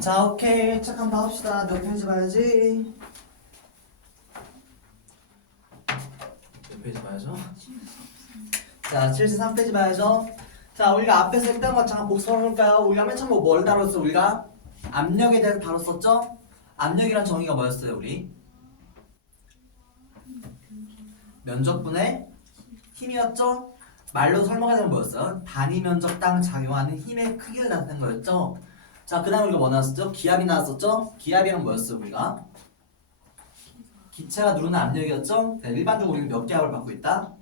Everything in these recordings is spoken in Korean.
자, 오케이. 책 한번 합시다. 몇 페이지 봐야지? 몇 페이지 봐야죠? 자, 73페이지 봐야죠? 자, 우리가 앞에서 했던 것 잠깐 복습해볼까요? 우리가 맨 처음 뭘 다뤘어? 우리가 압력에 대해서 다뤘었죠? 압력이란 정의가 뭐였어요, 우리? 면적분의 힘이었죠? 말로 설명하자면 뭐였어요? 단위 면적당 작용하는 힘의 크기를 나타낸 거였죠? 자, 그 다음에 우리가 뭐 나왔었죠? 기압이 나왔었죠? 기압이란 뭐였어요, 우리가? 기체가 누르는 압력이었죠? 네, 일반적으로 우리는 몇 기압을 받고 있다?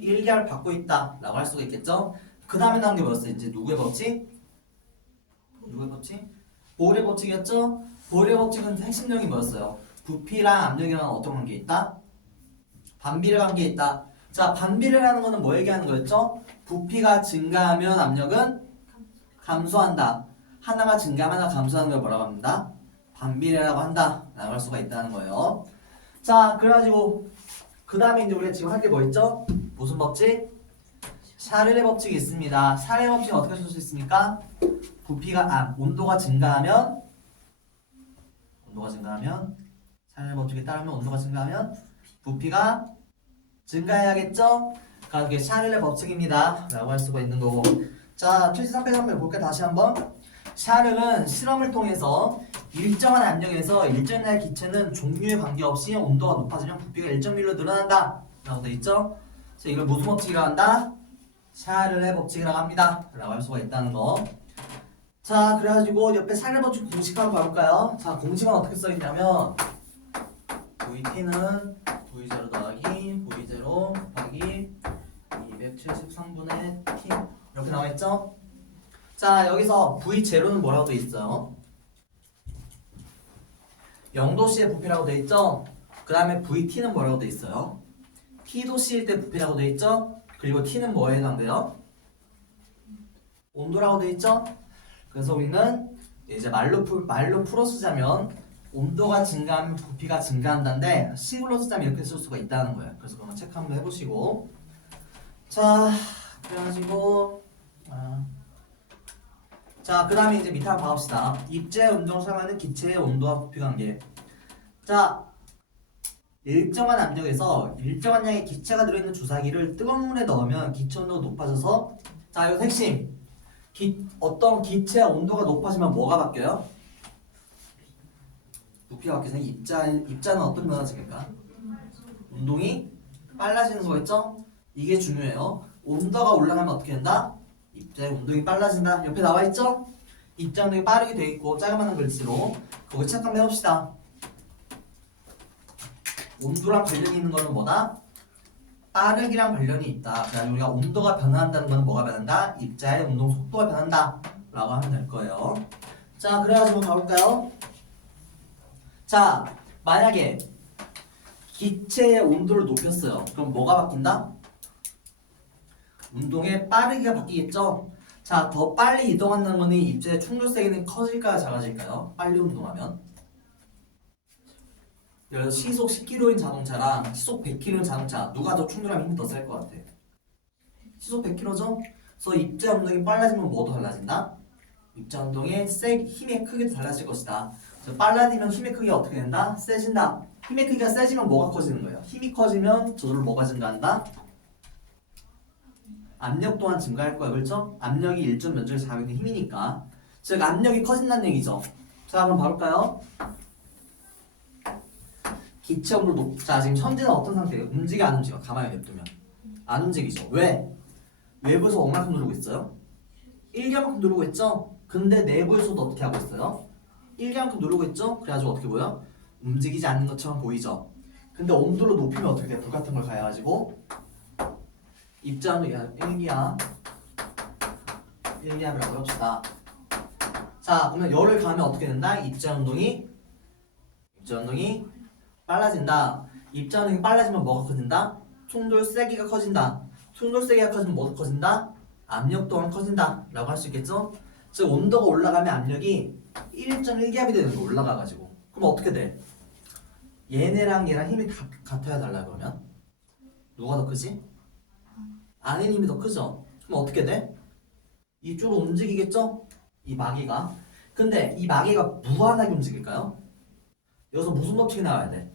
1기압을 받고 있다 라고 할 수가 있겠죠? 그 다음에 나온 게 뭐였어요? 이제 누구의 법칙? 누구의 법칙? 보일의 법칙이었죠? 보일의 법칙은 핵심력이 뭐였어요? 부피랑 압력이랑 어떤 관계에 있다? 반비례 관계에 있다. 자, 반비례라는 거는 뭐 얘기하는 거였죠? 부피가 증가하면 압력은 감소한다. 하나가 증가하면 하나가 감소하는 걸 뭐라고 합니다? 반비례라고 한다 라고 할 수가 있다는 거예요. 자, 그래가지고 그 다음에 이제 우리가 지금 할 게 뭐 있죠? 무슨 법칙? 샤를의 법칙이 있습니다. 샤를의 법칙은 어떻게 쓸 수 있습니까? 부피가 온도가 증가하면 샤를의 법칙에 따르면 온도가 증가하면 부피가 증가해야겠죠? 그러니까 그게 샤를의 법칙입니다 라고 할 수가 있는 거고. 자, 73페이지 한번 볼게요. 다시 한번. 샤를은 실험을 통해서 일정한 압력에서 일정량의 기체는 종류에 관계없이 온도가 높아지면 부피가 일정 비율로 늘어난다 라고 되어 있죠? 그래서 이걸 무슨 법칙이라고 한다? 샤를의 법칙이라고 합니다 라고 할 수가 있다는 거. 자, 그래가지고 옆에 샤를 법칙 공식 한번 봐볼까요? 자, 공식은 어떻게 써있냐면 VT는 V0 더하기 V0 곱하기 273분의 T 이렇게 나와있죠? 자, 여기서 V0는 뭐라고 돼 있어요? 0도씨의 부피라고 돼 있죠? 그 다음에 VT는 뭐라고 돼 있어요? T도씨일 때 부피라고 돼 있죠? 그리고 T는 뭐에 해당돼요? 온도라고 돼 있죠? 그래서 우리는 이제 말로 풀어 쓰자면 온도가 증가하면 부피가 증가한다는데 식으로 쓰자면 이렇게 쓸 수가 있다는 거예요. 그래서 그러면 체크 한번 해보시고. 자, 그래가지고 자, 그 다음에 이제 밑에 한번 봐봅시다. 입자의 운동을 사용하는 기체의 온도와 부피 관계. 자, 일정한 압력에서 일정한 양의 기체가 들어있는 주사기를 뜨거운 물에 넣으면 기체 온도가 높아져서, 자, 이거 핵심. 어떤 기체의 온도가 높아지면 뭐가 바뀌어요? 부피가 바뀌어서 입자는 어떤 변화가 생길까? 운동이 빨라지는 거겠죠? 이게 중요해요. 온도가 올라가면 어떻게 된다? 입자의 운동이 빨라진다. 옆에 나와 있죠? 입자 운동이 빠르게 돼 있고 작은 글씨로 그거 체크 한번 해봅시다. 온도랑 관련이 있는 거는 뭐다? 빠르기랑 관련이 있다. 그래서 우리가 온도가 변화한다는 건 뭐가 변한다? 입자의 운동 속도가 변한다 라고 하면 될 거예요. 자, 그래가지고 가볼까요? 자, 만약에 기체의 온도를 높였어요. 그럼 뭐가 바뀐다? 운동의 빠르기가 바뀌겠죠? 자, 더 빨리 이동한다는 거는 입자의 충돌 세기는 커질까요? 작아질까요? 빨리 운동하면? 예를 들어 시속 10km인 자동차랑 시속 100km인 자동차 누가 더 충돌하면 힘이 더 셀 것 같아? 시속 100km죠? 그래서 입자 운동이 빨라지면 뭐도 달라진다? 입자 운동의 힘의 크기도 달라질 것이다. 그래서 빨라지면 힘의 크기가 어떻게 된다? 세진다. 힘의 크기가 세지면 뭐가 커지는 거예요? 힘이 커지면 저절로 뭐가 증가한다? 압력 또한 증가할 거예요. 그렇죠? 압력이 일정 면적에 작용하는 힘이니까. 즉 압력이 커진다는 얘기죠. 자, 그럼 봐볼까요? 기체 온도 자, 지금 현재는 어떤 상태예요? 움직여 안 움직여? 가만히 냅두면 안 움직이죠. 왜? 외부에서 얼마큼 누르고 있어요? 1기압만큼 누르고 있죠? 근데 내부에서도 어떻게 하고 있어요? 1기압만큼 누르고 있죠? 그래가지고 어떻게 보여? 움직이지 않는 것처럼 보이죠? 근데 온도를 높이면 어떻게 돼? 불같은 걸 가해가지고 입자는 1기압이라고 합시다. 자, 그러면 열을 가하면 어떻게 된다? 입자 운동이 빨라진다. 입자 운동이 빨라지면 뭐가 커진다? 충돌 세기가 커진다. 충돌 세기가 커지면 뭐가 커진다? 압력 또한 커진다 라고 할 수 있겠죠? 즉 온도가 올라가면 압력이 1.1기압이 되는 거 올라가가지고. 그럼 어떻게 돼? 얘네랑 얘랑 힘이 다 같아야 달라. 그러면 누가 더 크지? 안에 힘이 더 크죠? 그럼 어떻게 돼? 이쪽으로 움직이겠죠? 이 마기가 근데 이 마개가 무한하게 움직일까요? 여기서 무슨 법칙이 나와야 돼?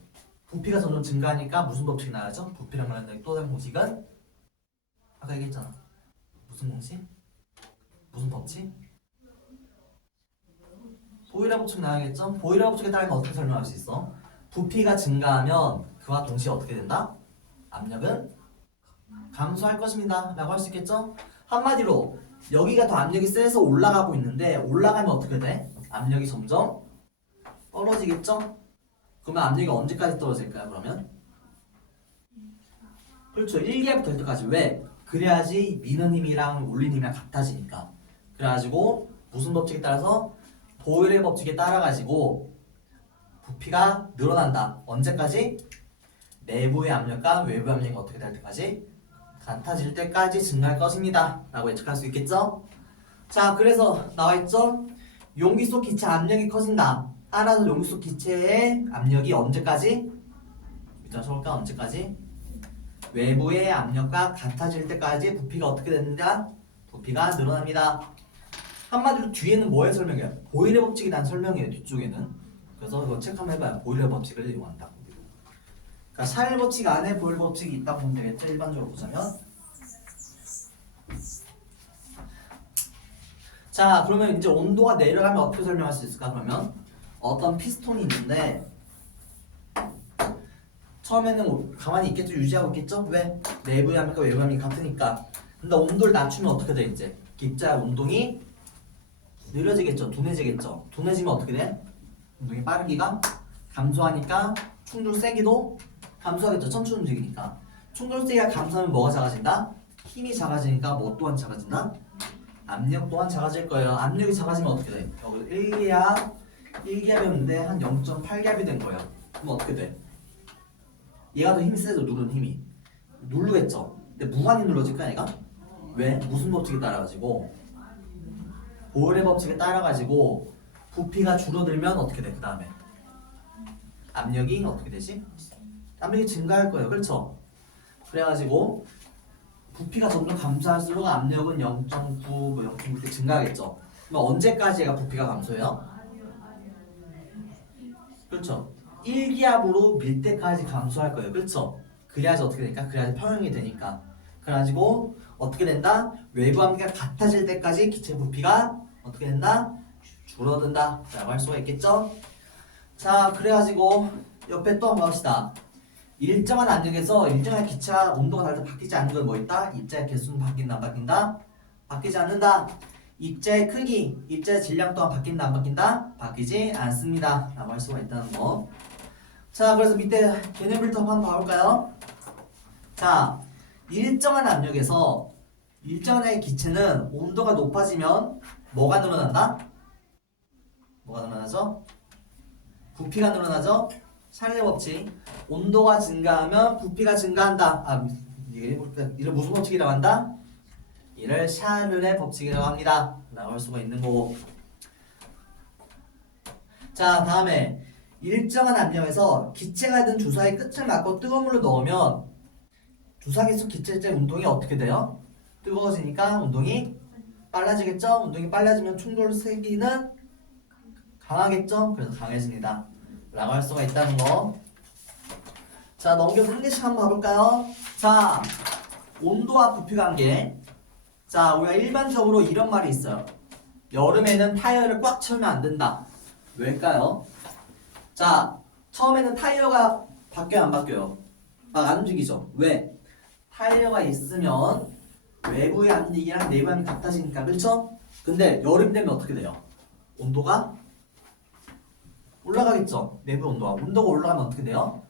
부피가 점점 증가하니까 무슨 법칙이 나와야죠? 부피랑 관련된 또 다른 공식은 아까 얘기했잖아. 무슨 공식? 무슨 법칙? 보일러 법칙 나와야겠죠? 보일러 법칙에 따르면 어떻게 설명할 수 있어? 부피가 증가하면 그와 동시에 어떻게 된다? 압력은 감소할 것입니다 라고 할 수 있겠죠? 한마디로 여기가 더 압력이 세서 올라가고 있는데 올라가면 어떻게 돼? 압력이 점점 떨어지겠죠? 그러면 압력이 언제까지 떨어질까요? 그러면? 그렇죠. 1기압이 될 때까지. 왜? 그래야지 미는 힘이랑 올린 힘이랑 같아지니까. 그래가지고 무슨 법칙에 따라서? 보일의 법칙에 따라가지고 부피가 늘어난다. 언제까지? 내부의 압력과 외부의 압력이 어떻게 될 때까지? 같아질 때까지 증가할 것입니다 라고 예측할 수 있겠죠? 자, 그래서 나와있죠? 용기 속 기체 압력이 커진다. 따라서 용기 속 기체의 압력이 언제까지? 일단 서울까 언제까지? 외부의 압력과 같아질 때까지 부피가 어떻게 된다? 부피가 늘어납니다. 한마디로 뒤에는 뭐의 설명이에요? 보일의 법칙이 난 설명이에요. 뒤쪽에는. 그래서 이거 체크 한번 해봐요. 보일의 법칙을 이용한다. 그러니까 샤넬 법칙 안에 보일의 법칙이 있다고 보면 되겠죠? 일반적으로 보자면. 자, 그러면 이제 온도가 내려가면 어떻게 설명할 수 있을까? 그러면 어떤 피스톤이 있는데 처음에는 가만히 있겠죠? 유지하고 있겠죠? 왜? 내부의 압력과 외부의 압력이 같으니까. 근데 온도를 낮추면 어떻게 돼 이제? 입자의 운동이 느려지겠죠? 둔해지겠죠? 둔해지면 어떻게 돼? 운동이 빠르기가 감소하니까 충돌 세기도 감소하겠죠? 천천히 움직이니까. 충돌 세기가 감소하면 뭐가 작아진다? 힘이 작아지니까 뭐 또한 작아진다? 압력 또한 작아질 거예요. 압력이 작아지면 어떻게 돼? 여기 1기압이었는데 한 0.8기압이 된 거예요. 그럼 어떻게 돼? 얘가 더 힘이 세죠. 누르는 힘이. 누르겠죠. 근데 무한히 눌러질까 얘가? 왜? 무슨 법칙에 따라가지고? 보일의 법칙에 따라가지고 부피가 줄어들면 어떻게 돼? 그 다음에 압력이 어떻게 되지? 압력이 증가할 거예요. 그렇죠? 그래가지고 부피가 점점 감소할수록 압력은 0.9, 뭐 0.9 이렇게 증가하겠죠. 그럼 언제까지 얘가 부피가 감소해요? 그렇죠. 1기압으로 밀 때까지 감소할 거예요. 그렇죠? 그래야지 어떻게 되니까? 그래야지 평형이 되니까. 그래가지고 어떻게 된다? 외부 압력이 같아질 때까지 기체 부피가 어떻게 된다? 줄어든다 라고 할 수가 있겠죠? 자, 그래가지고 옆에 또 한번 봅시다. 일정한 압력에서 일정한 기체와 온도가 다르다 바뀌지 않는 건 뭐 있다? 입자의 개수는 바뀐다 안 바뀐다? 바뀌지 않는다. 입자의 크기, 입자의 질량 또한 바뀐다 안 바뀐다? 바뀌지 않습니다 라고 할 수가 있다는 거. 자, 그래서 밑에 개념부터 한번 봐볼까요? 자, 일정한 압력에서 일정한 기체는 온도가 높아지면 뭐가 늘어난다? 뭐가 늘어나죠? 부피가 늘어나죠? 샤넬 법칙. 온도가 증가하면 부피가 증가한다. 이를 무슨 법칙이라고 한다? 이를 샤넬의 법칙이라고 합니다 라고 할 수가 있는 거고. 자, 다음에 일정한 압력에서 기체가 든 주사의 끝을 막고 뜨거운 물로 넣으면 주사기 속 기체의 운동이 어떻게 돼요? 뜨거워지니까 운동이 빨라지겠죠? 운동이 빨라지면 충돌 세기는 강하겠죠? 그래서 강해집니다 라고 할 수가 있다는 거. 자, 넘겨서 한 개씩 한번 봐볼까요? 자, 온도와 부피 관계. 자, 우리가 일반적으로 이런 말이 있어요. 여름에는 타이어를 꽉 채우면 안 된다. 왜일까요? 자, 처음에는 타이어가 바뀌어요 안 바뀌어요? 막 안 움직이죠. 왜? 타이어가 있으면 외부의 압력이랑 내부의 압력이 같아지니까. 그렇죠? 근데 여름 되면 어떻게 돼요? 온도가 올라가겠죠. 내부 온도가 올라가면 어떻게 돼요?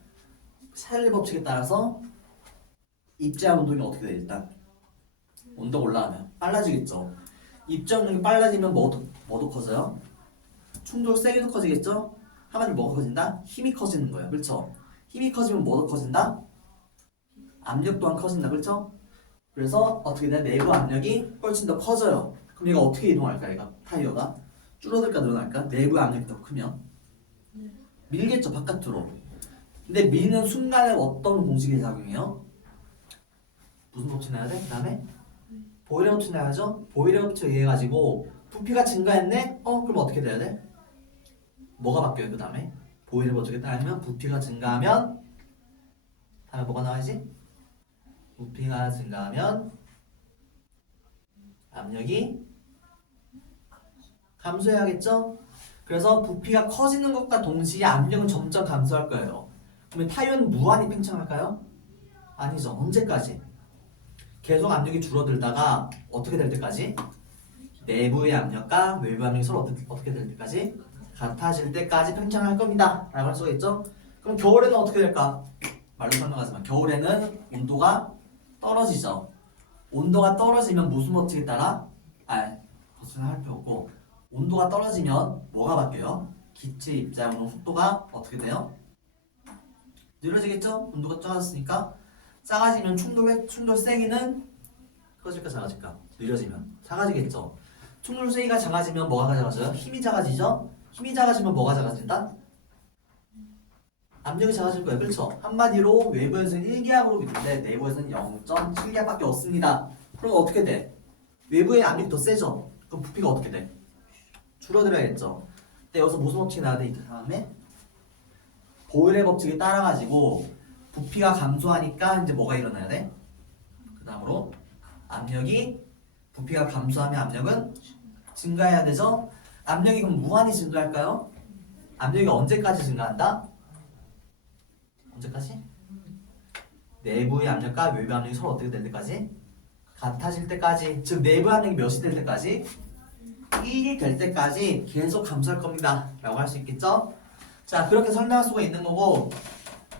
샤넬 법칙에 따라서 입자 운동이 어떻게 돼요? 일단 온도가 올라가면 빨라지겠죠. 입자 운동이 빨라지면 뭐도 커져요? 충돌 세기도 커지겠죠? 한마디로 뭐가 커진다? 힘이 커지는 거예요. 그렇죠? 힘이 커지면 뭐도 커진다? 압력 또한 커진다. 그렇죠? 그래서 어떻게 돼? 내부 압력이 훨씬 더 커져요. 그럼 얘가 어떻게 이동할까? 얘가 타이어가 줄어들까 늘어날까? 내부 압력이 더 크면 밀겠죠 바깥으로. 근데 미는 순간에 어떤 공식이 작용해요? 무슨 법칙 나야 돼? 그 다음에 보일러 법칙 나야죠? 보일러 법칙 이해해가지고 부피가 증가했네? 그럼 어떻게 돼야 돼? 뭐가 바뀌어요 그 다음에? 보일의 법칙에 따르면 부피가 증가하면 다음에 뭐가 나와야지? 부피가 증가하면 압력이 감소해야겠죠? 그래서 부피가 커지는 것과 동시에 압력은 점점 감소할 거예요. 그러면 타이어는 무한히 팽창할까요? 아니죠. 언제까지? 계속 압력이 줄어들다가 어떻게 될 때까지? 내부의 압력과 외부 압력이 서로 어떻게 될 때까지? 같아질 때까지 팽창할 겁니다. 라고 할 수가 있죠. 그럼 겨울에는 어떻게 될까? 말로 설명하지만 겨울에는 온도가 떨어지죠. 온도가 떨어지면 무슨 법칙에 따라? 법칙은 할 필요 없고 온도가 떨어지면 뭐가 바뀌어요? 기체 입자 운동 속도가 어떻게 돼요? 느려지겠죠? 온도가 작아졌으니까 작아지면 충돌 세기는 커질까 작아질까? 느려지면 작아지겠죠. 충돌 세기가 작아지면 뭐가 작아져요? 힘이 작아지죠? 힘이 작아지면 뭐가 작아진다? 압력이 작아질 거예요. 그렇죠? 한마디로 외부에서는 1기압으로 있는데 내부에서는 0.7기압밖에 없습니다. 그럼 어떻게 돼? 외부의 압력이 더 세죠? 그럼 부피가 어떻게 돼? 줄어들어야겠죠. 근데 여기서 무슨 법칙이 나와야 돼? 이 다음에 보일의 법칙에 따라가지고 부피가 감소하니까 이제 뭐가 일어나야 돼? 그 다음으로 부피가 감소하면 압력은 증가해야 되죠? 압력이 그럼 무한히 증가할까요? 압력이 언제까지 증가한다? 언제까지? 내부의 압력과 외부 압력이 서로 어떻게 될 때까지? 같아질 때까지. 즉 내부 압력이 몇이 될 때까지? 1이 될 때까지 계속 감소할 겁니다. 라고 할 수 있겠죠? 자, 그렇게 설명할 수가 있는 거고,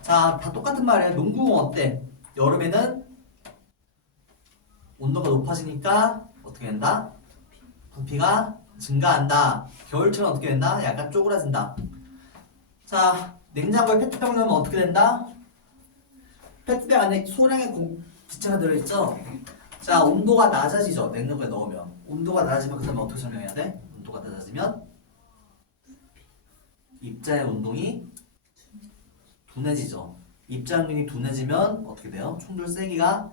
자, 다 똑같은 말이에요. 농구공 어때? 여름에는 온도가 높아지니까 어떻게 된다? 부피가 증가한다. 겨울처럼 어떻게 된다? 약간 쪼그라진다. 자, 냉장고에 페트병을 넣으면 어떻게 된다? 페트병 안에 소량의 기체가 들어있죠? 자, 온도가 낮아지죠. 냉장고에 넣으면. 온도가 낮아지면 그 다음에 어떻게 설명해야 돼? 온도가 낮아지면 입자의 운동이 둔해지죠. 입자 운동이 둔해지면 어떻게 돼요? 충돌 세기가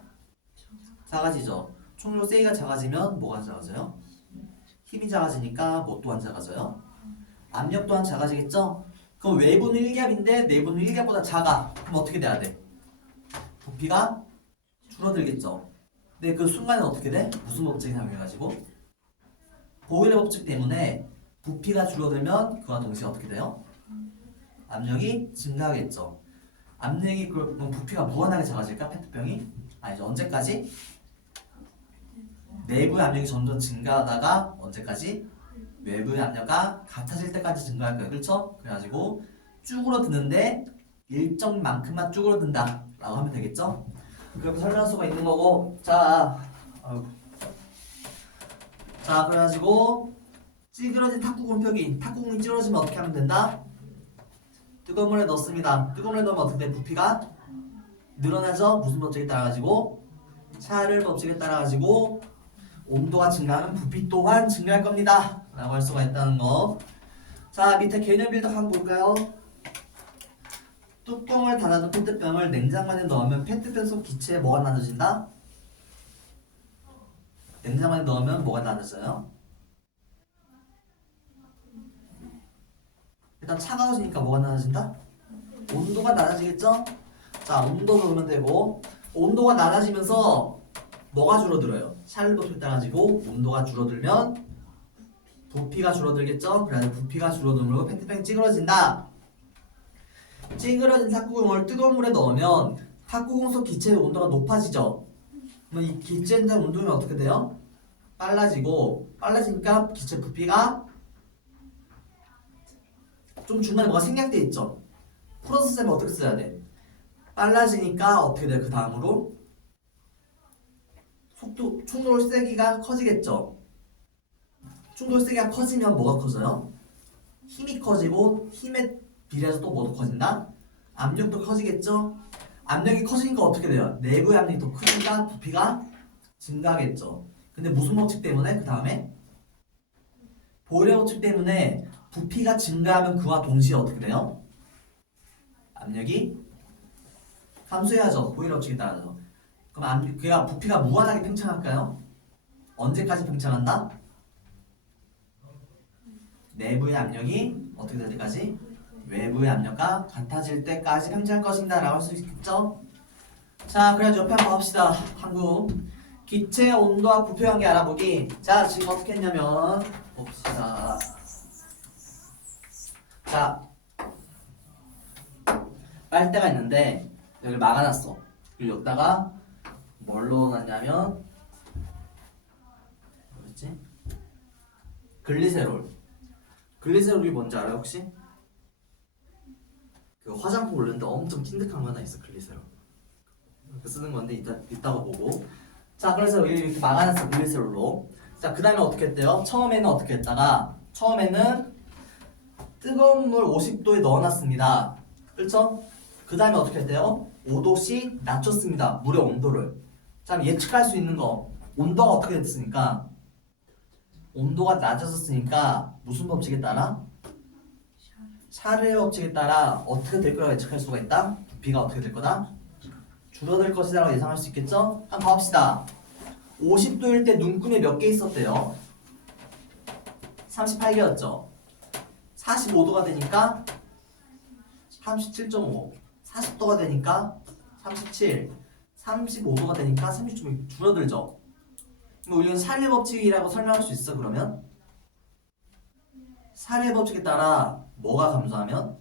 작아지죠. 충돌 세기가 작아지면 뭐가 작아져요? 힘이 작아지니까 뭐 또한 작아져요? 압력 또한 작아지겠죠? 그럼 외부는 1기압인데 내부는 1기압보다 작아. 그럼 어떻게 돼야 돼? 부피가 줄어들겠죠. 근데 그 순간에 어떻게 돼? 무슨 법칙을 사용해가지고? 보일의 법칙 때문에 부피가 줄어들면 그와 동시에 어떻게 돼요? 압력이 증가하겠죠. 압력이 그럼 부피가 무한하게 작아질까? 페트병이? 아니죠. 언제까지? 내부의 압력이 점점 증가하다가 언제까지? 외부의 압력과 같아질 때까지 증가할 거예요. 그렇죠? 그래가지고 쭈그러드는데 일정만큼만 쭈그러든다 라고 하면 되겠죠? 그렇게 설명할 수가 있는 거고. 자, 그래가지고 찌그러진 탁구공 펴기. 탁구공이 찌그러지면 어떻게 하면 된다? 뜨거운 물에 넣습니다. 뜨거운 물에 넣으면 어떻게 돼? 부피가 늘어나죠? 무슨 법칙에 따라가지고? 샤를 법칙에 따라가지고 온도가 증가하면 부피 또한 증가할 겁니다 라고 할 수가 있다는 거. 자, 밑에 개념 빌드 한번 볼까요? 뚜껑을 닫아둔 페트병을 냉장고 안에 넣으면 페트병 속 기체에 뭐가 나눠진다? 냉장고 안에 넣으면 뭐가 나눠져요? 일단 차가워지니까 뭐가 낮아진다? 온도가 낮아지겠죠? 자, 온도 넣으면 되고, 온도가 낮아지면서 뭐가 줄어들어요? 샬르법칙에 따라가지고 온도가 줄어들면 부피가 줄어들겠죠? 그래서 부피가 줄어들므로 페트병이 찌그러진다. 찌그러진 탁구공을 뜨거운 물에 넣으면 탁구공 속 기체의 온도가 높아지죠? 그럼 이 기체의 운동이 어떻게 돼요? 빨라지니까 기체 부피가 좀 중간에 뭐가 생략돼 있죠? 풀어서 쓰면 어떻게 써야 돼? 빨라지니까 어떻게 돼? 그 다음으로 충돌 세기가 커지겠죠? 충돌 세기가 커지면 뭐가 커져요? 힘이 커지고 힘에 비례해서 또 뭐도 커진다? 압력도 커지겠죠? 압력이 커지니까 어떻게 돼요? 내부의 압력이 더 크니까 부피가 증가하겠죠. 근데 무슨 법칙 때문에? 그 다음에 보일의 법칙 때문에 부피가 증가하면 그와 동시에 어떻게 돼요? 압력이 감소해야죠. 보일의 법칙에 따라서. 그럼 부피가 무한하게 팽창할까요? 언제까지 팽창한다? 내부의 압력이 어떻게 될 때까지? 외부의 압력과 같아질 때까지 평지할 것입니다 라고 할 수 있겠죠? 자, 그래서 옆에 한번 봅시다. 한국 기체의 온도와 부피 관계 알아보기. 자, 지금 어떻게 했냐면 봅시다. 자, 빨대가 있는데 여기를 막아놨어. 그리고 여기다가 뭘 넣어놨냐면 뭐였지? 글리세롤. 글리세롤이 뭔지 알아요 혹시? 그 화장품 올렸는데 엄청 찐득한 거 하나 있어. 글리세롤. 이렇게 쓰는 건데 이따가 보고. 자, 그래서 여기 이렇게 막아놨어. 글리세롤로. 자, 그 다음에 어떻게 했대요? 처음에는 어떻게 했다가 처음에는 뜨거운 물 50도에 넣어놨습니다. 그렇죠? 그 다음에 어떻게 했대요? 5도씩 낮췄습니다. 물의 온도를. 자, 예측할 수 있는 거. 온도가 어떻게 됐으니까? 온도가 낮아졌으니까 무슨 법칙에 따라? 샤르의 법칙에 따라 어떻게 될 거라고 예측할 수가 있다? 부피가 어떻게 될 거다? 줄어들 것이라고 예상할 수 있겠죠? 한번 봐봅시다. 50도일 때 눈금이 몇 개 있었대요? 38개였죠? 45도가 되니까 37.5, 40도가 되니까 37, 35도가 되니까 30좀 줄어들죠? 그럼 우리는 샤르의 법칙이라고 설명할 수 있어 그러면? 샤르의 법칙에 따라 뭐가 감소하면?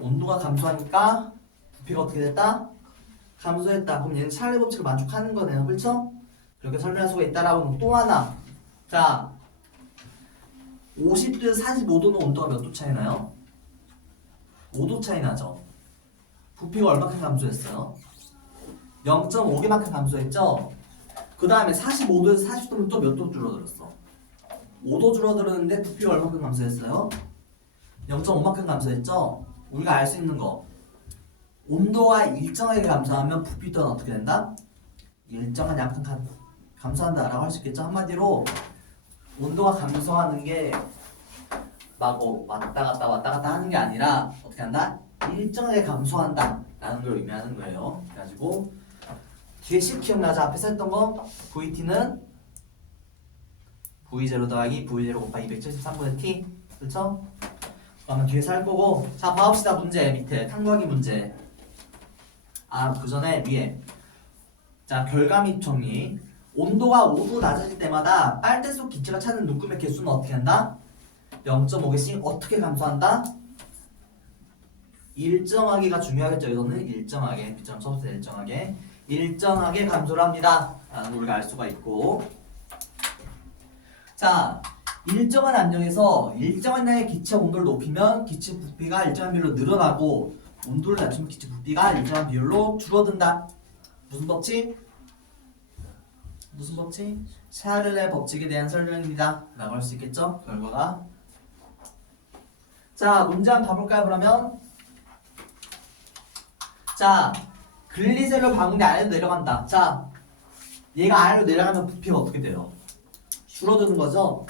온도가 감소하니까 부피가 어떻게 됐다? 감소했다. 그럼 얘는 샤르의 법칙을 만족하는 거네요. 그렇죠? 그렇게 설명할 수가 있다라고 하면 또 하나. 자, 50도에서 45도는 온도가 몇 도 차이 나요? 5도 차이 나죠? 부피가 얼마큼 감소했어요? 0.5개만큼 감소했죠? 그 다음에 45도에서 40도는 또 몇 도 줄어들었어? 5도 줄어들었는데 부피가 얼마큼 감소했어요? 0.5만큼 감소했죠? 우리가 알 수 있는 거. 온도가 일정하게 감소하면 부피 또한 어떻게 된다? 일정한 양큼 감소한다 라고 할 수 있겠죠? 한마디로 온도가 감소하는 게 막 왔다 갔다 하는 게 아니라 어떻게 한다? 일정하게 감소한다 라는 걸 의미하는 거예요. 그래가지고 뒤에 10 기억나죠? 앞에서 했던 거 VT는 V0 더하기 V0 곱하기 273분의 T. 그렇죠? 그러면 뒤에서 할 거고. 자, 봐봅시다. 문제 밑에 탐구하기 문제. 그 전에 위에. 자, 결과및 정리. 온도가 5도 낮아질 때마다 빨대 속 기체가 차는 눈금의 개수는 어떻게 한다? 0.5개씩 어떻게 감소한다? 일정하게가 중요하겠죠. 이거는 일정하게. B점 써보세요. 일정하게 감소를 합니다 라는 걸 우리가 알 수가 있고. 자, 일정한 압력에서 일정한 양의 기체 온도를 높이면 기체 부피가 일정한 비율로 늘어나고 온도를 낮추면 기체 부피가 일정한 비율로 줄어든다. 무슨 법칙? 샤를의 법칙에 대한 설명입니다 라고 할 수 있겠죠? 결과가. 자, 문제 한번 봐볼까요 그러면? 자, 글리세롤 방울이 아래로 내려간다. 자, 얘가 아래로 내려가면 부피가 어떻게 돼요? 줄어드는 거죠?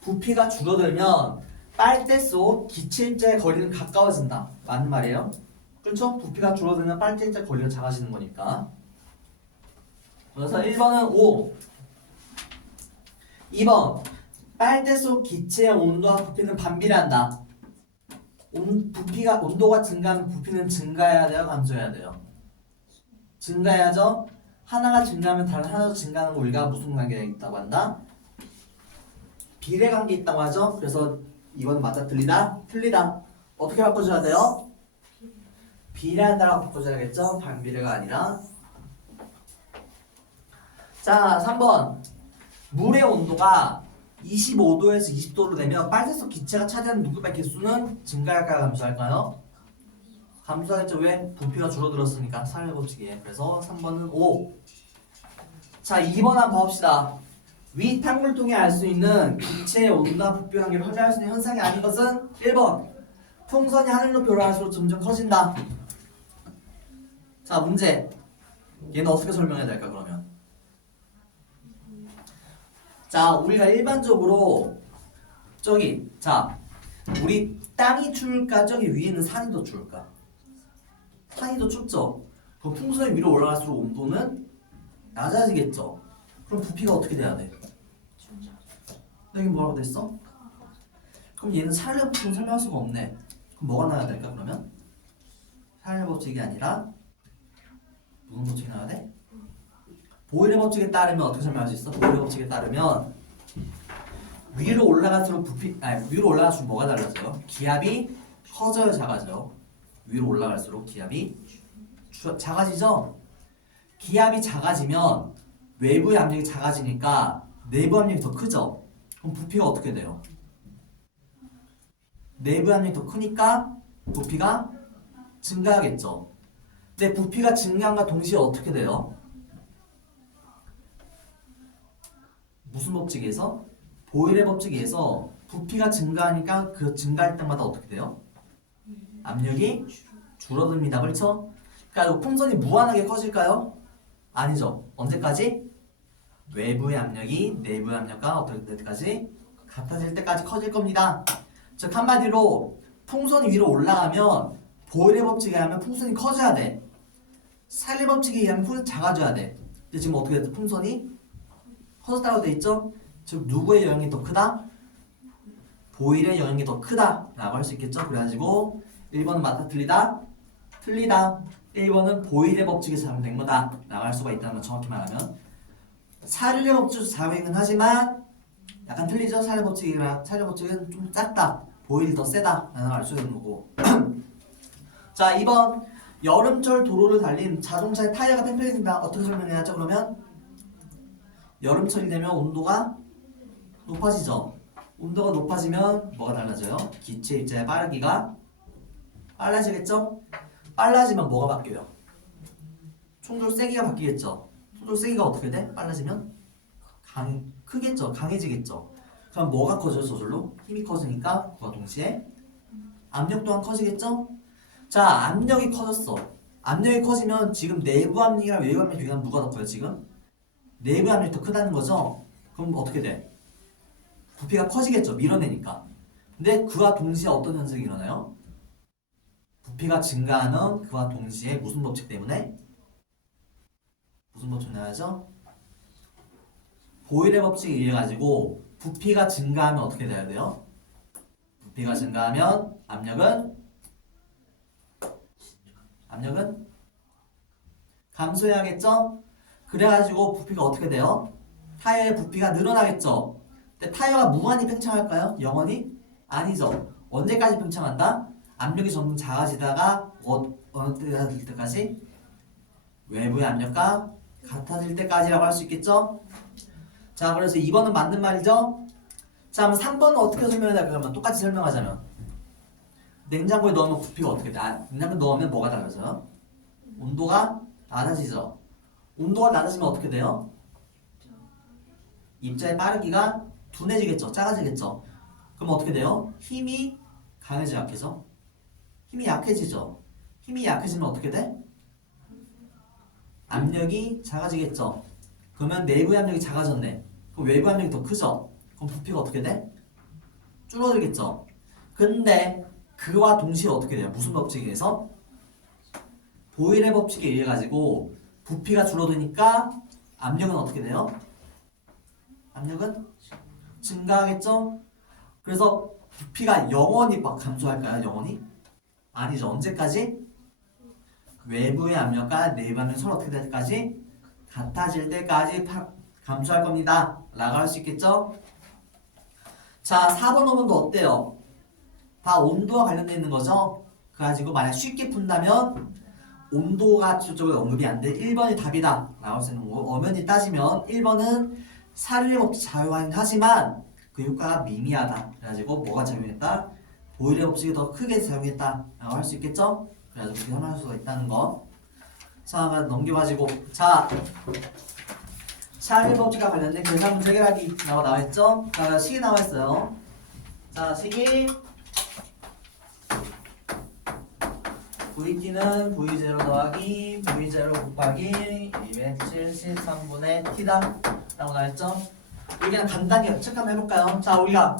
부피가 줄어들면 빨대 속 기체일자의 거리는 가까워진다. 맞는 말이에요? 그렇죠? 부피가 줄어들면 빨대일자의 거리가 작아지는 거니까. 그래서 1번은 5. 2번 빨대 속 기체의 온도와 부피는 반비례한다. 온도가 증가하면 부피는 증가해야 돼요? 감소해야 돼요? 증가해야죠? 하나가 증가하면 다른 하나도 증가하는 거 우리가 무슨 관계가 있다고 한다? 비례 관계 있다고 하죠? 그래서 이건 맞다 틀리다? 틀리다. 어떻게 바꿔줘야 돼요? 비례한다라고 바꿔줘야겠죠? 반비례가 아니라. 자, 3번 물의 온도가 25도에서 20도로 되면 빨대 속 기체가 차지하는 눈금의 개수는 증가할까요? 감소할까요? 감소하겠죠. 왜? 부피가 줄어들었으니까. 샤르의 법칙이에요. 그래서 3번은 5. 자, 2번 한번 봅시다. 위 탕물 통해 알 수 있는 기체의 온도와 부피 관계를 확인할 수 있는 현상이 아닌 것은 1번 풍선이 하늘 높이 올라갈수록 점점 커진다. 자, 문제. 얘는 어떻게 설명해야 될까 그러면? 자, 우리가 일반적으로 자, 우리 땅이 추울까? 저기 위에 있는 산이 더 추울까? 산이 더 춥죠? 그럼 풍선이 위로 올라갈수록 온도는 낮아지겠죠? 그럼 부피가 어떻게 돼야 돼? 여기 뭐라고 됐어? 그럼 얘는 샤를레 법칙은 설명할 수가 없네. 그럼 뭐가 나와야 될까 그러면? 샤를레 법칙이 아니라 무슨 법칙이 나와야 돼? 보일의 법칙에 따르면 어떻게 설명할 수 있어? 보일의 법칙에 따르면 위로 올라갈수록 위로 올라갈수록 뭐가 달라져요? 기압이 커져요, 작아져요? 위로 올라갈수록 기압이 작아지죠? 기압이 작아지면 외부의 압력이 작아지니까 내부 압력이 더 크죠? 그럼 부피가 어떻게 돼요? 내부 압력이 더 크니까 부피가 증가하겠죠? 근데 부피가 증가함과 동시에 어떻게 돼요? 무슨 법칙에서? 보일의 법칙에서 부피가 증가하니까 그 증가할 때마다 어떻게 돼요? 압력이 줄어듭니다. 그렇죠? 그러니까 풍선이 무한하게 커질까요? 아니죠. 언제까지? 외부의 압력이 내부의 압력과 어떻게 될 때까지? 같아질 때까지 커질 겁니다. 즉 한마디로 풍선이 위로 올라가면 보일의 법칙에 의하면 풍선이 커져야 돼. 샤를레 법칙에 의하면 풍선이 작아져야 돼. 근데 지금 어떻게 됐어? 풍선이 커졌다고 돼 있죠? 즉 누구의 영향이 더 크다? 보일의 영향이 더 크다 라고 할 수 있겠죠? 그래가지고 1번은 맞다 틀리다? 틀리다. 1번은 보일의 법칙에 작용된 거다 라고 할 수가 있다는 건 정확히 말하면 샤를레 법칙도 작용은 하지만 약간 틀리죠? 샤를레 법칙은 좀 작다. 보일이 더 세다 라고 알 수 있는 거고 자 2번 여름철 도로를 달린 자동차의 타이어가 팽팽해진다. 어떻게 설명해야죠? 그러면 여름철이 되면 온도가 높아지죠. 온도가 높아지면 뭐가 달라져요? 기체 입자의 빠르기가 빨라지겠죠? 빨라지면 뭐가 바뀌어요? 충돌 세기가 바뀌겠죠. 충돌 세기가 어떻게 돼? 빨라지면 크겠죠. 강해지겠죠. 그럼 뭐가 커져요? 저절로? 힘이 커지니까 그와 동시에 압력 또한 커지겠죠? 자, 압력이 커졌어. 압력이 커지면 지금 내부 압력이랑 외부 압력이 비교하면 누가 더 커요? 지금? 내부 압력이 더 크다는 거죠? 그럼 어떻게 돼? 부피가 커지겠죠. 밀어내니까. 근데 그와 동시에 어떤 현상이 일어나요? 부피가 증가하는 그와 동시에 무슨 법칙 때문에? 무슨 법칙 나와야죠? 보일의 법칙에 의해 가지고 부피가 증가하면 어떻게 돼야 돼요? 부피가 증가하면 압력은 감소해야겠죠? 그래가지고 부피가 어떻게 돼요? 타이어의 부피가 늘어나겠죠? 근데 타이어가 무한히 팽창할까요? 영원히? 아니죠. 언제까지 팽창한다? 압력이 점점 작아지다가 어느 때까지? 외부의 압력과 같아질 때까지라고 할 수 있겠죠? 자, 그래서 2번은 맞는 말이죠? 자, 그럼 3번은 어떻게 설명해야 될까? 그러면 똑같이 설명하자면 냉장고에 넣으면 부피가 어떻게 돼? 냉장고에 넣으면 뭐가 달라져요? 온도가 낮아지죠. 온도가 낮아지면 어떻게 돼요? 입자의 빠르기가 둔해지겠죠. 작아지겠죠. 그럼 어떻게 돼요? 힘이 강해져 약해져? 힘이 약해지죠. 힘이 약해지면 어떻게 돼? 압력이 작아지겠죠. 그러면 내부의 압력이 작아졌네. 그럼 외부 압력이 더 크죠. 그럼 부피가 어떻게 돼? 줄어들겠죠. 근데 그와 동시에 어떻게 돼요? 무슨 법칙에 의해서? 보일의 법칙에 의해 가지고 부피가 줄어드니까 압력은 어떻게 돼요? 압력은 증가하겠죠? 그래서 부피가 영원히 막 감소할까요? 영원히? 아니죠. 언제까지? 외부의 압력과 내부 압력이 서로 어떻게 될 때까지? 같아질 때까지 감소할 겁니다. 라고 할 수 있겠죠? 자, 4번 오면도 어때요? 다 온도와 관련되어 있는 거죠? 그래가지고 만약 쉽게 푼다면 온도가 저쪽에 언급이 안 돼. 1번이 답이다. 라고 할 수 있는 거고 엄연히 따지면 1번은 샤를레 법칙 작용하긴 하지만 그 효과가 미미하다. 그래가지고 뭐가 작용했다? 보일의 법칙이 더 크게 작용했다. 라고 할 수 있겠죠? 그래가지고 그렇게 설명할 수가 있다는 거. 자, 넘겨가지고 자, 샤를레 법칙과 관련된 계산 문제 해결하기 라고 나와있죠? 자, 식이 나와있어요. 자, 식이 VT는 V0 더하기 V0 곱하기 273분의 T다 라고 나왔죠? 우리 그냥 간단히 체크 한번 해볼까요? 자, 우리가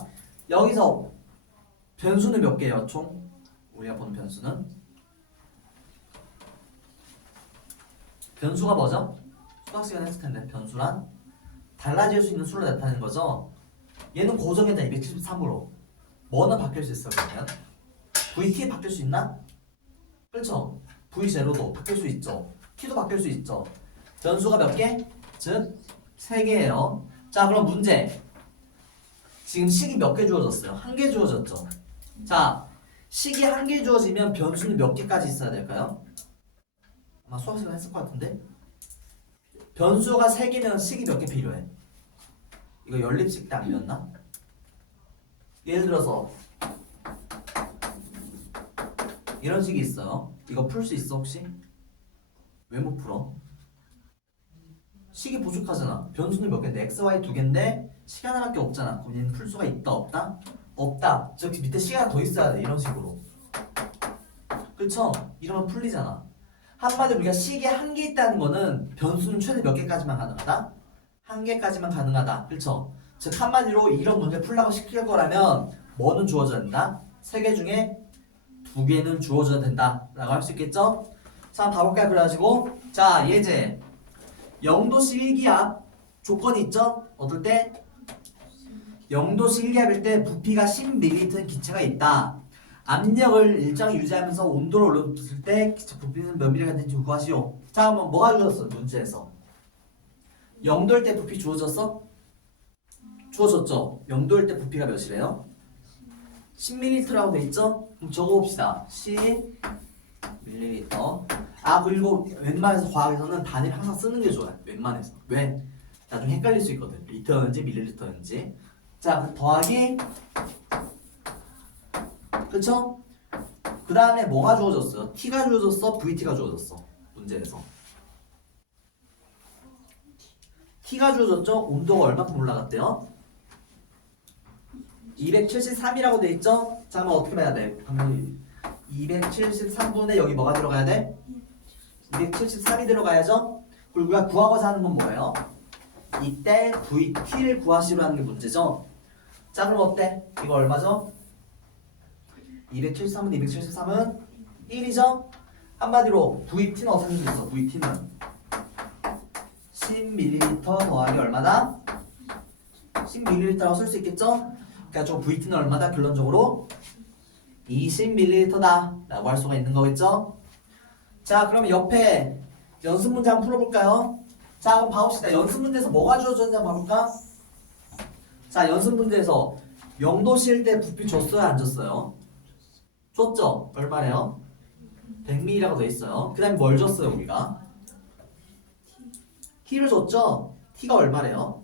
여기서 변수는 몇 개예요? 총? 우리가 보는 변수는? 변수가 뭐죠? 수학 시간에 했을 텐데 변수란 달라질 수 있는 수를 나타내는 거죠? 얘는 고정이다 273으로 뭐는 바뀔 수 있어 그러면? VT 바뀔 수 있나? 그렇죠? V0도 바뀔 수 있죠. T도 바뀔 수 있죠. 변수가 몇 개? 즉 3개예요. 자 그럼 문제. 지금 식이 몇 개 주어졌어요? 1개 주어졌죠. 자 식이 1개 주어지면 변수는 몇 개까지 있어야 될까요? 아마 수학 시간 했을 것 같은데. 변수가 3개면 식이 몇 개 필요해? 이거 연립식 때 아니었나? 예를 들어서 이런 식이 있어요. 이거 풀 수 있어 혹시? 왜 못 풀어? 식이 부족하잖아. 변수는 몇 개인데 x, y 2개인데 식 하나밖에 없잖아. 그럼 얘는 풀 수가 있다 없다? 없다. 즉 밑에 식 하나 더 있어야 돼. 이런 식으로. 그쵸? 이러면 풀리잖아. 한마디로 우리가 식이 1개 있다는 거는 변수는 최대 몇 개까지만 가능하다? 1개까지만 가능하다. 그쵸? 즉 한마디로 이런 문제 풀라고 시킬 거라면 뭐는 주어져야 된다? 3개 중에 2개는 주어져야 된다 라고 할 수 있겠죠? 자 한번 봐볼까요? 그래가지고 자 예제 0도씨 1기압 조건이 있죠? 어떨 때? 0도씨 1기압일 때 부피가 10ml인 기체가 있다. 압력을 일정 유지하면서 온도를 올렸을 때 기체 부피는 몇 ml가 되는지 구하시오. 자 한번 뭐가 주어졌어? 문제에서 0도일 때 부피 주어졌어? 주어졌죠? 0도일 때 부피가 몇이래요? 10ml라고 돼 있죠? 그럼 적어봅시다. 10ml. 아 그리고 웬만해서 과학에서는 단위를 항상 쓰는 게 좋아요. 웬만해서. 왜? 나중에 헷갈릴 수 있거든. 리터인지 밀리리터인지. 자 더하기 그쵸? 그 다음에 뭐가 주어졌어요? T가 주어졌어? VT가 주어졌어? 문제에서 T가 주어졌죠? 온도가 얼마큼 올라갔대요? 273이라고 돼 있죠? 자 그럼 어떻게 해야 돼? 그러면 273분에 여기 뭐가 들어가야 돼? 273이 들어가야죠? 그리고 우리가 구하고자 하는 건 뭐예요? 이때 VT를 구하시라는 게 문제죠? 자 그럼 어때? 이거 얼마죠? 273은 273은 1이죠? 한마디로 VT는 어떻게 쓸 수 있어? VT는 10ml 더하기 얼마다? 10ml라고 쓸 수 있겠죠? 그러니까 저 VT는 얼마다? 결론적으로 20ml다 라고 할 수가 있는 거겠죠? 자 그러면 옆에 연습 문제 한번 풀어볼까요? 자 한번 봐봅시다. 연습 문제에서 뭐가 주어졌는지 한번 봐볼까? 자 연습 문제에서 0도씨일 때 부피 줬어요? 안 줬어요? 줬죠? 얼마래요? 100ml라고 돼 있어요. 그 다음에 뭘 줬어요 우리가? T를 줬죠? T가 얼마래요?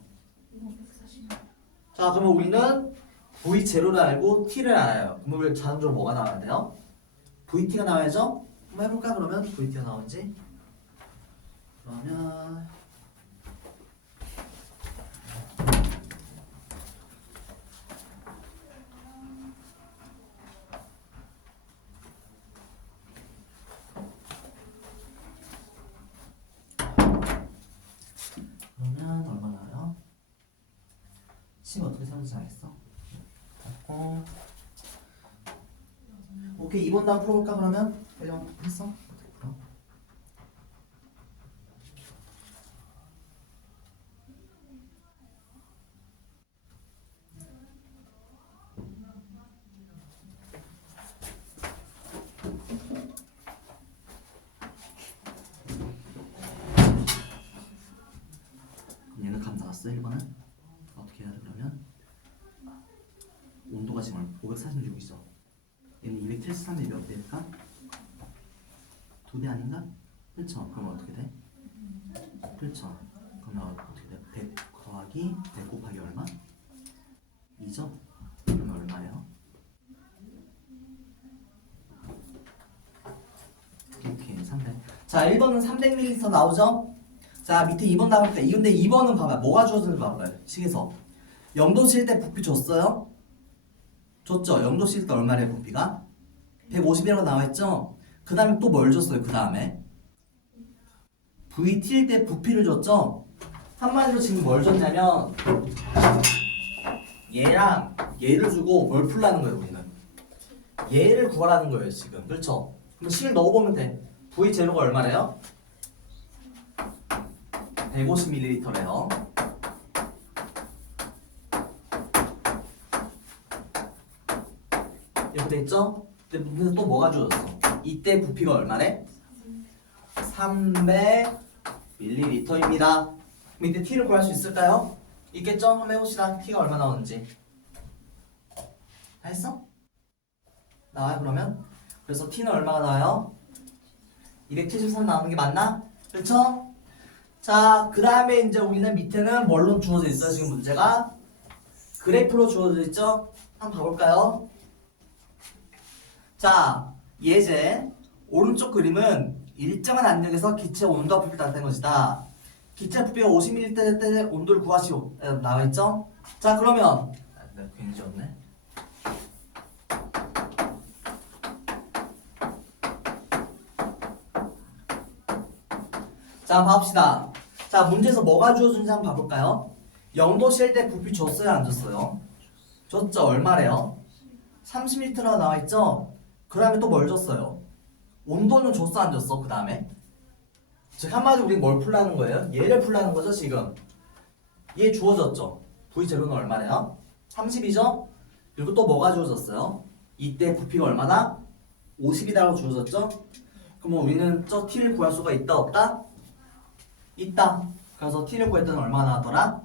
자 그러면 우리는 V0를 알고 T를 알아요. 그럼 우리 자동적으로 뭐가 나와야 돼요? VT가 나와야죠? 한번 해볼까 그러면? VT가 나오는지? 그러면 얼마 나와요? 식 어떻게 세우는지 알겠어? 오케이 2번 다음 풀어볼까 그러면? 1번 했어? 어떻게 풀어? 그럼 얘는 값 나왔어 1번은? 어떻게 해야 돼 그러면? 온도가 지금 546이죠. 얘는 273이 몇 대일까? 2대 아닌가? 그렇죠. 그럼 어떻게 돼? 그렇죠. 그러면 어떻게 돼? 100 더하기 100 곱하기 얼마? 2죠? 그러면 얼마예요? 오케이 300. 자 1번은 300ml 나오죠? 자 밑에 2번 나올 때 근데 2번은 봐봐. 뭐가 주어졌는지 봐봐요. 식에서 0도씨일 때 부피 줬어요? 줬죠? 0도씨일 때 얼마래요 부피가? 150이라고 나와있죠? 그 다음에 또 뭘 줬어요 그 다음에? VT일 때 부피를 줬죠? 한마디로 지금 뭘 줬냐면 얘랑 얘를 주고 뭘 풀라는 거예요 우리는. 얘를 구하라는 거예요 지금. 그렇죠? 그럼 식을 넣어보면 돼. V0가 얼마래요? 150ml래요. 이렇게 돼 있죠? 근데 문제에서 또 뭐가 주어졌어? 이때 부피가 얼마래? 300ml입니다. 이때 t를 구할 수 있을까요? 있겠죠? 한번 해봅시다. t가 얼마 나오는지. 다 했어? 나와요 그러면? 그래서 t는 얼마가 나와요? 273 나오는 게 맞나? 그렇죠? 자, 그 다음에 이제 우리는 밑에는 뭘로 주어져 있어요? 지금 문제가 그래프로 주어져 있죠? 한번 봐볼까요? 자, 예제 오른쪽 그림은 일정한 압력에서 기체 온도와 부피를 나타낸 것이다. 기체 부피가 50ml 때 온도를 구하시오. 나와 있죠? 자, 그러면 괜히 지웠네. 자, 봐봅시다. 자, 문제에서 뭐가 주어진지 한번 봐볼까요? 0도실 때 부피 줬어요, 안 줬어요? 줬죠? 얼마래요? 30m라고 나와있죠? 그 다음에 또 뭘 줬어요? 온도는 줬어, 안 줬어? 그 다음에? 즉, 한마디로 우리 뭘 풀라는 거예요? 얘를 풀라는 거죠, 지금. 얘 주어졌죠? V0는 얼마래요? 30이죠? 그리고 또 뭐가 주어졌어요? 이때 부피가 얼마나? 50이라고 주어졌죠? 그럼 우리는 저 t를 구할 수가 있다, 없다? 있다. 그래서 t를 구했더니 얼마나 나왔더라?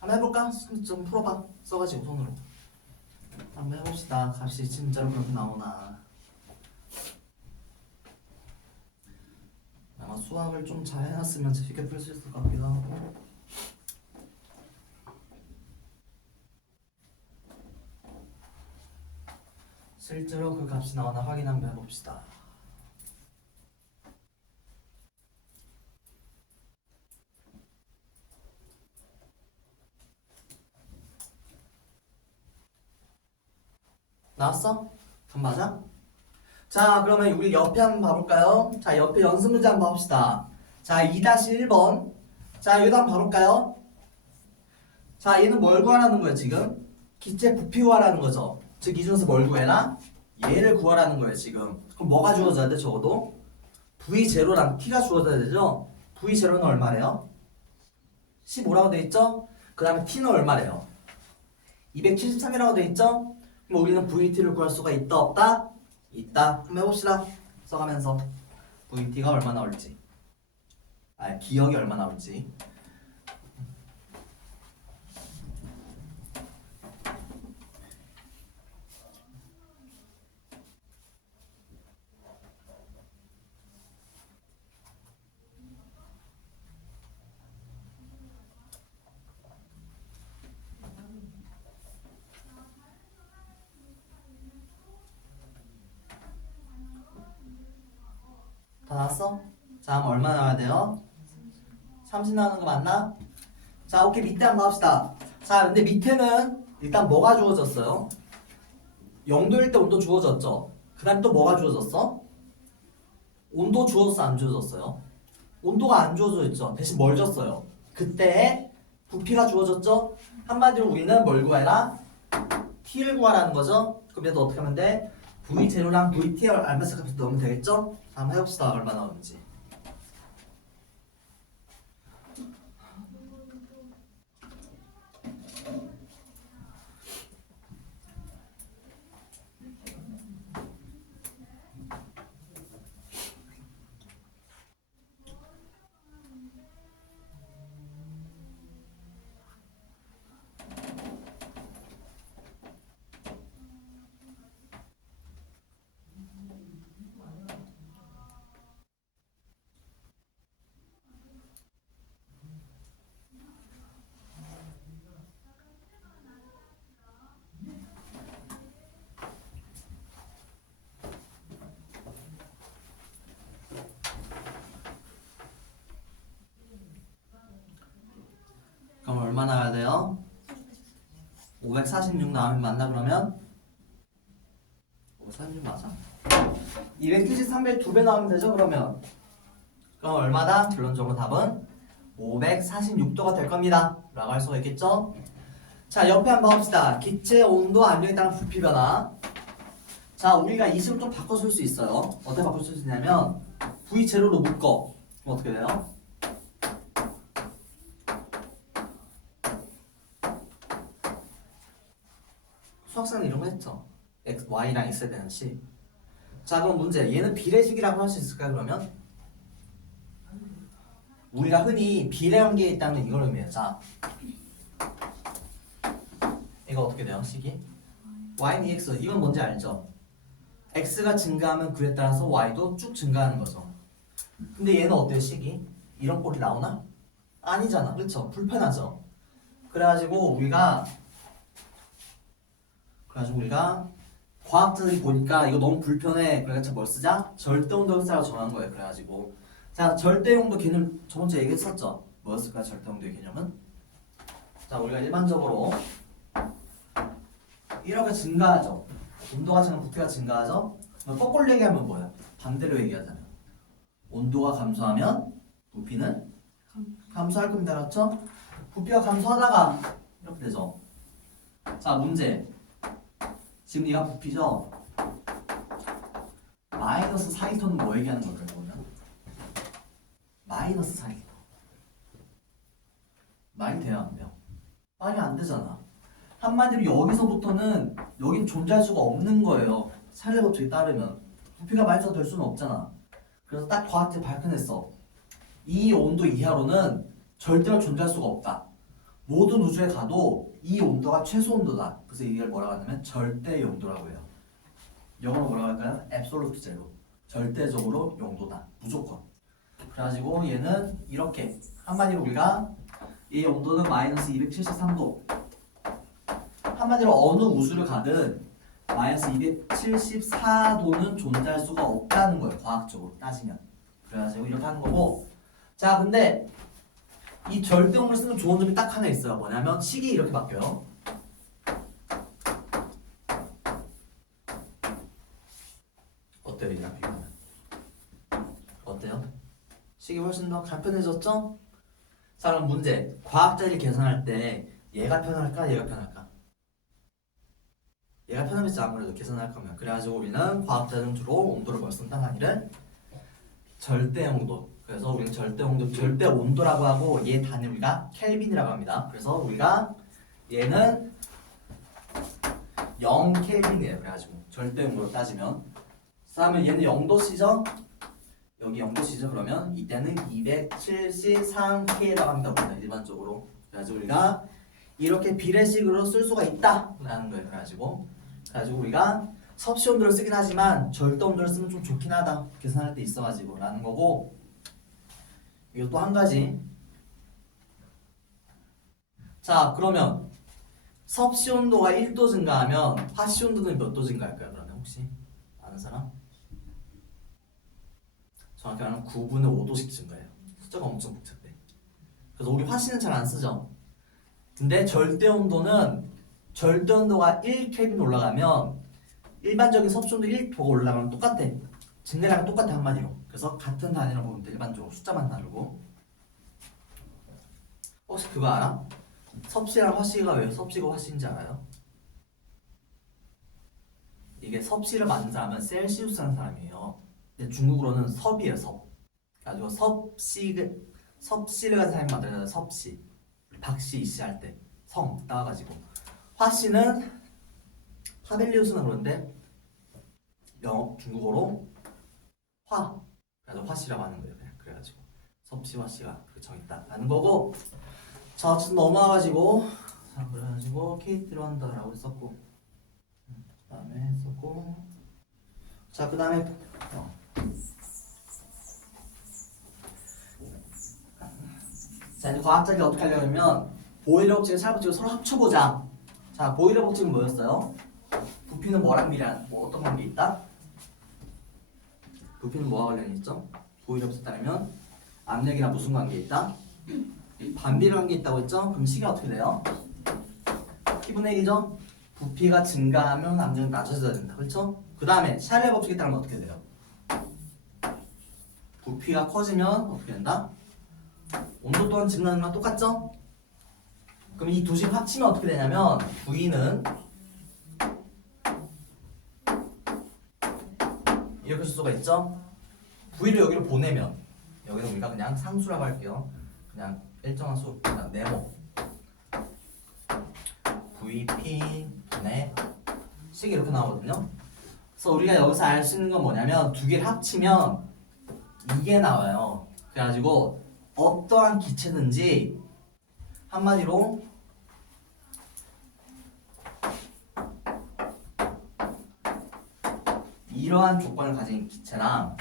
한번 해볼까? 좀 풀어봐. 써가지고 손으로. 한번 해봅시다. 값이 진짜로 그렇게 나오나. 아마 수학을 좀 잘 해놨으면 쉽게 풀 수 있을 것 같기도 하고. 실제로 그 값이 나오나 확인 한번 해봅시다. 나왔어? 그럼 맞아? 자, 그러면 우리 옆에 한번 봐볼까요? 자, 옆에 연습 문제 한번 봐봅시다. 자, 2-1번. 자, 여기도 한번 봐볼까요? 자, 얘는 뭘 구하라는 거예요, 지금? 기체 부피 구하라는 거죠. 즉, 이 중에서 뭘 구해라? 얘를 구하라는 거예요, 지금. 그럼 뭐가 주어져야 돼, 적어도? V0랑 T가 주어져야 되죠? V0는 얼마래요? 15라고 돼 있죠? 그 다음에 T는 얼마래요? 273이라고 돼 있죠? 그럼 우리는 VT를 구할 수가 있다, 없다? 있다. 한번 해봅시다. 써가면서 VT가 얼마 나올지, 기억이 얼마 나올지. 다 나왔어? 자, 그럼 얼마 나와야 돼요? 30 나오는 거 맞나? 자, 오케이. 밑에 한번 합시다. 자, 근데 밑에는 일단 뭐가 주어졌어요? 0도일 때 온도 주어졌죠? 그 다음에 또 뭐가 주어졌어? 온도 주어졌어, 안 주어졌어요? 온도가 안 주어져 있죠? 대신 뭘 줬어요? 그때 부피가 주어졌죠? 한마디로 우리는 뭘 구해라? T를 구하라는 거죠? 그럼 얘도 어떻게 하면 돼? V0랑 VT를 알면서 값을 넣으면 되겠죠? 한번 해봅시다. 얼마 나오는지. 그럼 얼마 나와야 돼요? 546 나오면 맞나 그러면? 546 맞아? 270, 300 2배 나오면 되죠 그러면? 그럼 얼마다? 결론적으로 답은 546도가 될 겁니다. 라고 할 수가 있겠죠? 자, 옆에 한번 봅시다. 기체 온도 압력에 따른 부피 변화. 자, 우리가 이 식을 좀 바꿔 쓸 수 있어요. 어떻게 바꿔 쓸 수 있냐면 V0로 묶어. 그럼 어떻게 돼요? 수학생은 이런 거 했죠? x, y랑 x에 대한 식. 자 그럼 문제 얘는 비례식이라고 할 수 있을까 그러면? 우리가 흔히 비례관계에 있다는 이걸 의미해요. 자 이거 어떻게 돼요? 식이? y는 x 이건 뭔지 알죠? x가 증가하면 그에 따라서 y도 쭉 증가하는 거죠. 근데 얘는 어때요 식이? 이런 꼴이 나오나? 아니잖아 그렇죠? 불편하죠? 그래가지고 우리가 과학자들이 보니까 이거 너무 불편해. 그래가지고 뭘 쓰자? 절대온도 흡사라고 정한 거예요. 그래가지고 자 절대용도 개념 저번주에 얘기했었죠. 뭐였을까 절대용도의 개념은? 자 우리가 일반적으로 이렇게 증가하죠. 온도가 증가하면 부피가 증가하죠. 거꾸로 얘기하면 뭐예요? 반대로 얘기하잖아요. 온도가 감소하면 부피는 감소할 겁니다. 그렇죠? 부피가 감소하다가 이렇게 되죠. 자 문제 지금 얘가 부피죠? 마이너스 4리터는 뭐 얘기하는 걸까요? 그러면? 마이너스 4리터 말이 돼요? 안 돼요? 말이 안 되잖아. 한마디로 여기서부터는 여긴 존재할 수가 없는 거예요. 샬레 법칙에 따르면 부피가 마이너스가 될 수는 없잖아. 그래서 딱 과학자가 밝혀냈어. 이 온도 이하로는 절대로 존재할 수가 없다. 모든 우주에 가도 이 온도가 최소 온도다. 그래서 이걸 뭐라고 하냐면 절대 용도라고 해요. 영어로 뭐라고 할까요? absolute zero. 절대적으로 용도다. 무조건. 그래가지고 얘는 이렇게 한마디로 우리가 이 온도는 마이너스 273도. 한마디로 어느 우주를 가든 마이너스 274도는 존재할 수가 없다는 거예요. 과학적으로 따지면. 그래가지고 이렇게 하는 거고. 자 근데 이 절대용을 쓰는 좋은 점이 딱 하나 있어요. 뭐냐면 식이 이렇게 바뀌어요. 어때요? 이랑 비교하면? 어때요? 식이 훨씬 더 간편해졌죠? 자 그럼 문제 과학자들이 계산할 때 얘가 편할까? 얘가 편할까? 얘가 편하겠지 아무래도 계산할 거면. 그래가지고 우리는 과학자들은 주로 온도를 뭘 쓴다 하니를 절대 온도. 그래서 우리는 절대 온도, 절대 온도라고 하고 얘 단위 우리가 켈빈이라고 합니다. 그래서 우리가 얘는 0 켈빈이에요. 그래가지고 절대 온도로 따지면. 그다음에 얘는 0도씨죠? 여기 0도씨죠? 그러면 이때는 273K라고 합니다. 우리가 일반적으로. 그래가지고 우리가 이렇게 비례식으로 쓸 수가 있다라는 거예요. 그래가지고 우리가 섭씨 온도를 쓰긴 하지만 절대 온도를 쓰면 좀 좋긴 하다. 계산할 때 있어가지고 라는 거고. 이거 또 한 가지. 자 그러면 섭씨 온도가 1도 증가하면 화씨 온도는 몇 도 증가할까요? 그러면 혹시 아는 사람? 정확히 말하면 9분의 5도씩 증가해요. 숫자가 엄청 복잡해. 그래서 우리 화씨는 잘 안 쓰죠. 근데 절대 온도는 절대 온도가 1켈빈 올라가면 일반적인 섭씨 온도 1도가 올라가면 똑같아. 증가량은 똑같아 한마디로. 그래서 같은 단위로 보면 돼. 일반적으로 숫자만 다르고. 혹시 그거 알아? 섭씨랑 화씨가 왜 섭씨가 화씨인지 알아요? 이게 섭씨를 만든 사람은 셀시우스라는 사람이에요. 근데 중국어로는 섭이에요. 섭. 가지고 섭씨를 가진 사람이 만들잖아요. 섭씨. 박씨 이씨 할 때 성 따와가지고. 화씨는 파벨리우스는 그런데 영어 중국어로 화. 그래서 화씨라고 하는 거예요. 그래가지고 섭씨 화씨가 그렇게 정했다라는 거고. 자 어쨌든 넘어와가지고 자 그래가지고 케이트로 한다라고 했었고 그 다음에 했었고 자 그 다음에 자 이제 과학자들이 어떻게 하려면 보일러 법칙과 찰 법칙을 서로 합쳐보자. 자 보일러 법칙은 뭐였어요? 부피는 뭐랑 비례한 뭐 어떤 관계 있다? 부피는 뭐와 관련이 있죠? 보일러 법칙 따르면 압력이랑 무슨 관계 있다? 반비례 관계 있다고 했죠? 그럼 식이 어떻게 돼요? P분의 1이죠? 부피가 증가하면 압력은 낮아져야 된다. 그렇죠? 그 다음에 샬레 법칙에 따르면 어떻게 돼요? 부피가 커지면 어떻게 된다? 온도 또한 증가하는 거랑 똑같죠? 그럼 이 두 식 합치면 어떻게 되냐면 V는 이렇게 쓸 수가 있죠? V를 여기로 보내면 여기는 우리가 그냥 상수라고 할게요. 그냥 일정한 수, 그냥 네모 VP 분의 식이 이렇게 나오거든요. 그래서 우리가 여기서 알 수 있는 건 뭐냐면 두 개를 합치면 이게 나와요. 그래가지고 어떠한 기체든지 한마디로 이러한 조건을 가진 기체랑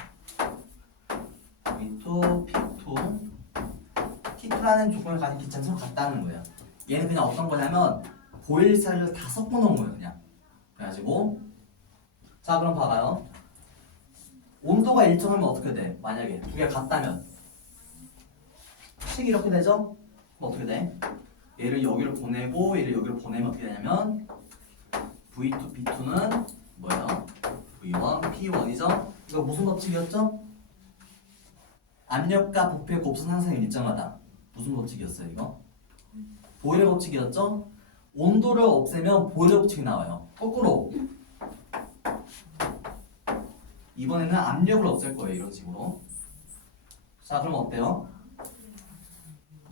V2, P2, T2라는 조건을 가진 기체는 서로 같다는 거예요. 얘는 그냥 어떤 거냐면 보일사를 다 섞어 놓은 거예요, 그냥. 그래가지고 자 그럼 봐봐요. 온도가 일정하면 어떻게 돼? 만약에 두 개가 같다면 식이 이렇게 되죠? 그럼 어떻게 돼? 얘를 여기로 보내고 얘를 여기로 보내면 어떻게 되냐면 V2, P2는 뭐예요? V1, P1이죠? 이거 무슨 법칙이었죠? 압력과 부피의 곱선 항상 일정하다. 무슨 법칙이었어요 이거? 보일러 법칙이었죠? 온도를 없애면 보일러 법칙이 나와요. 거꾸로 이번에는 압력을 없앨 거예요. 이런 식으로. 자 그럼 어때요?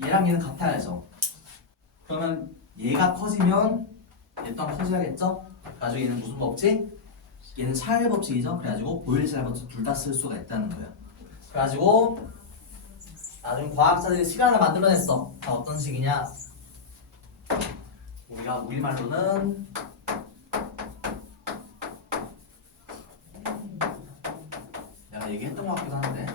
얘랑 얘는 같아야죠. 그러면 얘가 커지면 얘 또한 커져야겠죠? 그래가지고 얘는 무슨 법칙? 얘는 샤를 법칙이죠. 그래가지고 보일러 법칙 둘 다 쓸 수가 있다는 거예요. 그래가지고 나중에 과학자들이 시간을 만들어냈어. 자, 어떤 식이냐? 우리가 우리말로는 내가 얘기했던 것 같기도 한데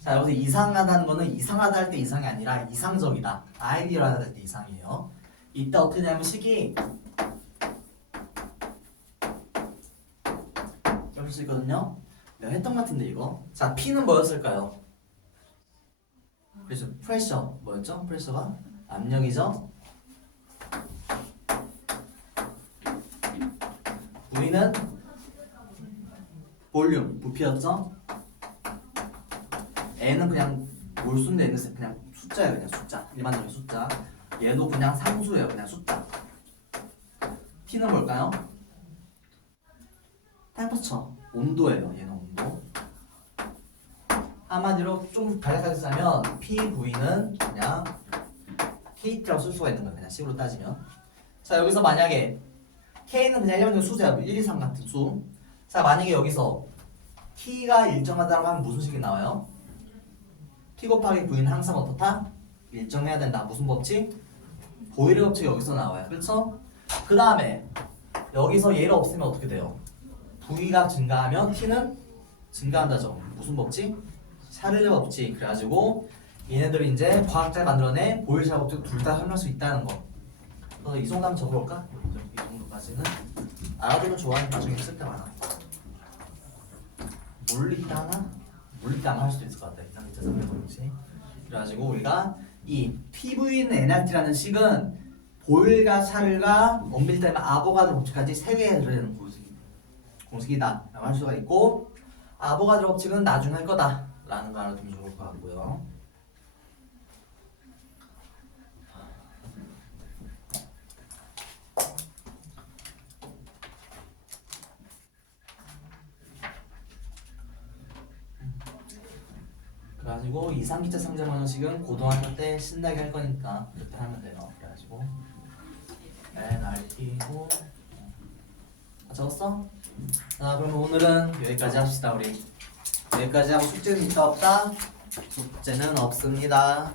자 여기서 이상하다는 거는 이상하다 할 때 이상이 아니라 이상적이다. 아이디어라다 할 때 이상이에요. 이때 어떻게 되냐면 식이 이럴 수 있거든요. 내가 했던 것 같은데 이거. 자 P는 뭐였을까요? 그래서 프레셔 뭐였죠? 프레셔가 압력이죠. V는 볼륨 부피였죠. N은 그냥 몰수인데 N은 그냥 숫자예요. 그냥 숫자 일반적인 숫자. 얘도 그냥 상수예요. 그냥 숫자. T는 뭘까요? 템퍼처 온도예요. 얘는 온도. 한마디로 좀 간략하게 쓰자면 PV는 그냥 KT라고 쓸 수가 있는 거예요. 그냥 식으로 따지면. 자 여기서 만약에 K는 그냥 일반적인 수제야. 1, 2, 3 같은 수. 자 만약에 여기서 T가 일정하다고 하면 무슨 식이 나와요? T 곱하기 V는 항상 어떻다? 일정해야 된다. 무슨 법칙? 보일러 법칙이 여기서 나와요. 그렇죠? 그 다음에 여기서 얘를 없애면 어떻게 돼요? V가 증가하면 T는 증가한다죠. 무슨 법칙? 샤를레 법칙. 그래가지고 얘네들이 이제 과학자가 만들어낸 보일러 법칙 둘 다 활용할 수 있다는 거. 그래서 이 정도 한번 적어볼까? 이 정도까지는 알아두면 좋아하는 나중에 쓸 때 많아. 물리다 하나? 물리다 안 할 수도 있을 것 같아. 이상 기체 상대 법칙. 그래가지고 우리가 이 PV는 NRT라는 식은 보일과 샤를과 원밀 아보가드로 법칙까지 세 개에 들어있는 공식이다 라고 할 수가 있고 아보가드로 법칙은 나중에 할 거다 라는 거 알아두면 좋을 것 같고요. 그래가지고 이상기체 상제 방정식은 고등학교 때 신나게 할 거니까 그때 하면 돼요. 그래가지고 NRT고 적었어? 자 그럼 오늘은 여기까지 합시다. 우리 여기까지 하고 숙제는 있다 없다? 숙제는 없습니다.